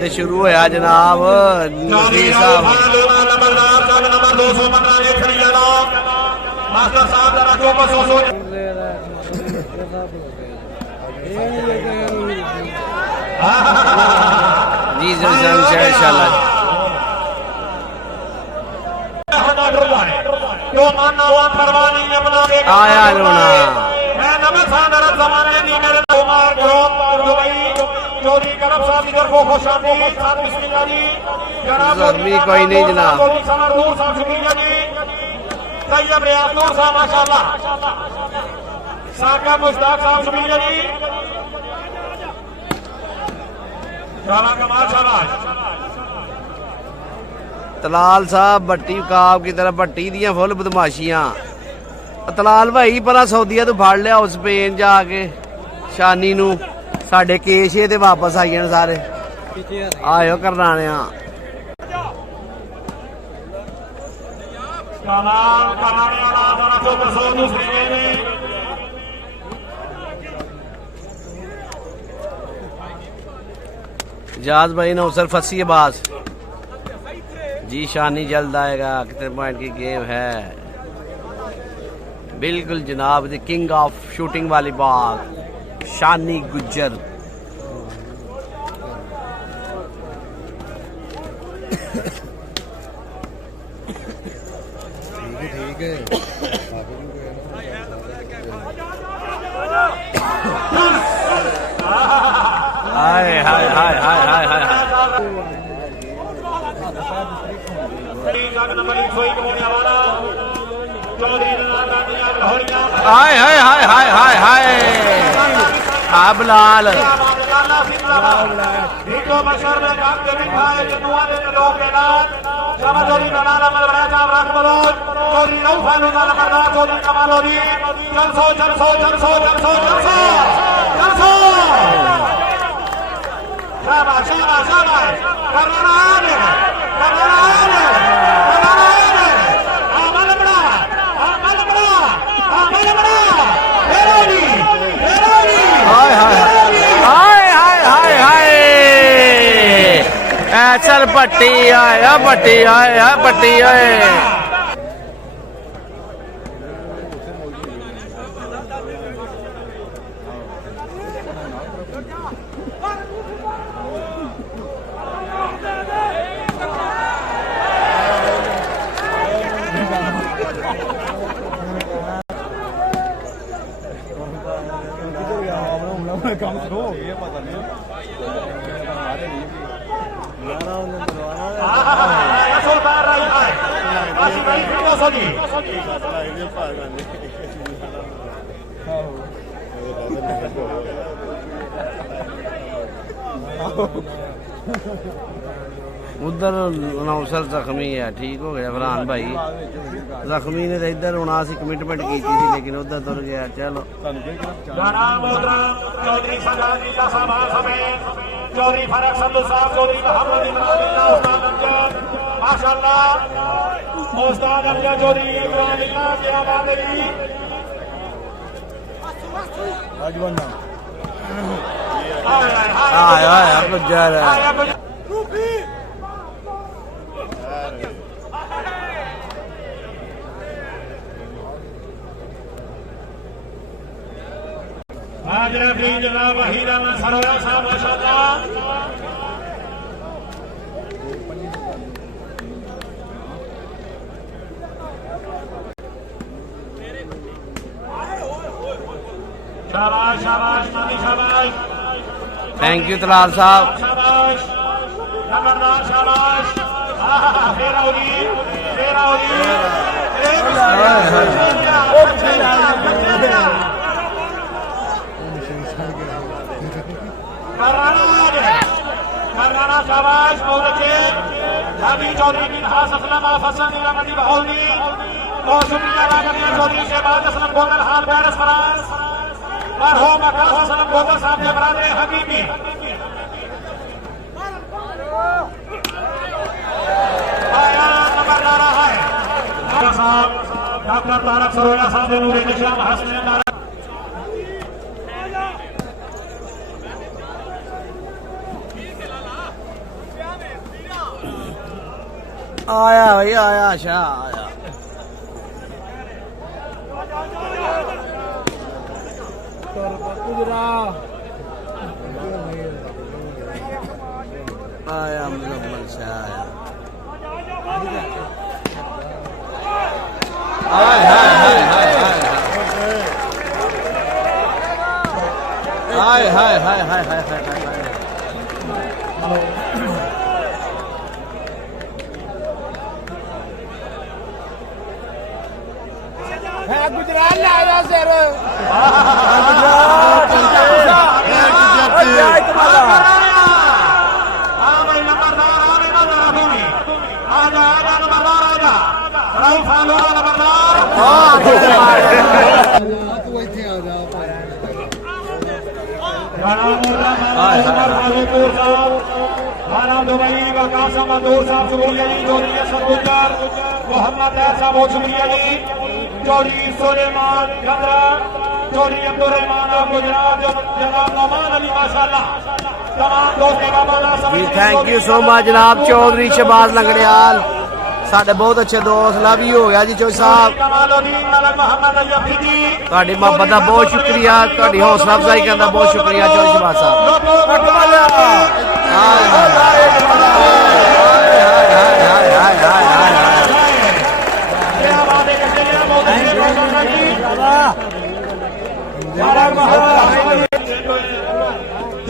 तो शुरू होया जनाब नज़ीर साहब जी इंशाल्लाह आया लूना जख्मी कोई नहीं जनाब तलाल साहब भट्टी काब की तरफ भट्टी दियां फुल बदमाशियां तलाल भाई परा सऊदीया तो फड़ लिया स्पेन जाके शानी नू साडे केशे ते वापस आई जाने सारे आयो करनाने जाज भाई ने उसे फंसी है बास जी शानी जल्द आएगा कितने पॉइंट की गेम है बिल्कुल जनाब द किंग ऑफ शूटिंग वाली बात शानी गुज्जर ठीक है हाय हाय हाय हाय हाय हाय हाय हाय हाय हाय हाय हाय हाँ बिलाल चल पट्टी आया पट्टी आया पट्टी आए काम शुरू हो गया पता नहीं उधर नौसर जख्मी है ठीक हो गया फरहान भाई जख्मी ने इधर होना सी कमिटमेंट की थी लेकिन उधर तुर गया चलो चौधरी फारूक संधू साहब चौधरी मोहम्मद इमरान माशाअल्लाह उस्ताद अब्दुल चौधरी इमरान क्या बात है जी आज बंदा आया आया गुजर आज रफी जनाब हीरा सरोया साहब माशाअल्लाह शाबाश शाबाश मानी शाबाश थैंक यू तलाल साहब शाबाश नंबरदार शाबाश फेरा होगी मरगाना शाबाश बहुत अच्छे हादी चौधरी बिन हास असलम हसन निजामती बहौली बहुत शुक्रिया अदा करते हैं चौधरी शहबाज असलम गोदर हाल बैरस फराज मरहूम अकाश असलम गोदर साहब के बरादर हबीबी आया नंबर आ रहा है साहब डॉक्टर तारक सरोया साहब नूरे निशान हसन आया भाई आया शाह आया आया मुजम्मल शाह आया हाय हाय हाय हाय हाय हाय गुजरात ले आया सर मोहम्मद साहब बहुत शुक्रिया जी चौधरी सुलेमान गंदरा चौधरी अब्दुलरहमान गुजरात जनाब नौमान अली माशाल्लाह तमाम दोस्त जी थैंक यू सो मच जनाब चौधरी शहबाज लंगड़ियाल साढ़े बहुत अच्छे दोस्त लव यू हो गया जी चौधरी साहब ਤੁਹਾਡੀ ਮੁਹੱਬਤ ਦਾ ਬਹੁਤ ਸ਼ੁਕਰੀਆ ਤੁਹਾਡੀ ਹੌਸਲਾ ਅਫਜ਼ਾਈ ਕਰਨ ਦਾ ਬਹੁਤ ਸ਼ੁਕਰੀਆ ਚੌਧਰੀ ਸ਼ਹਬਾਜ਼ ਸਾਹਿਬ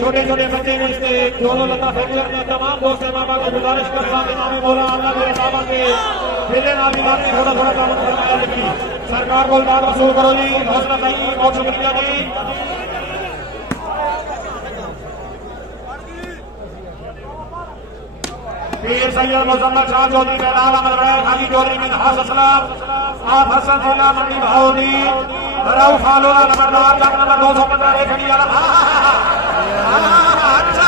छोटे छोटे बच्चे ने इसके दोनों लता फेंकने में तमाम दोस्त मामा को गुजारिश करता हूं इमाम मौला अल्लाह मेरे बाबा के दिले ना भी बातें थोड़ा थोड़ा काम करवाया लिखी सरकार को दाद वसूल करो जी हौसला चाहिए बहुत शुक्रिया जी पीर सैयद मुजम्मल शाह चौधरी बेलाल अहमद वैद हाजी चौधरी बिन हास असलम आप हसन जिला मंडी भावनी रऊफ फालूना नंबरदार जंग नंबर 215 खड़ी वाला अच्छा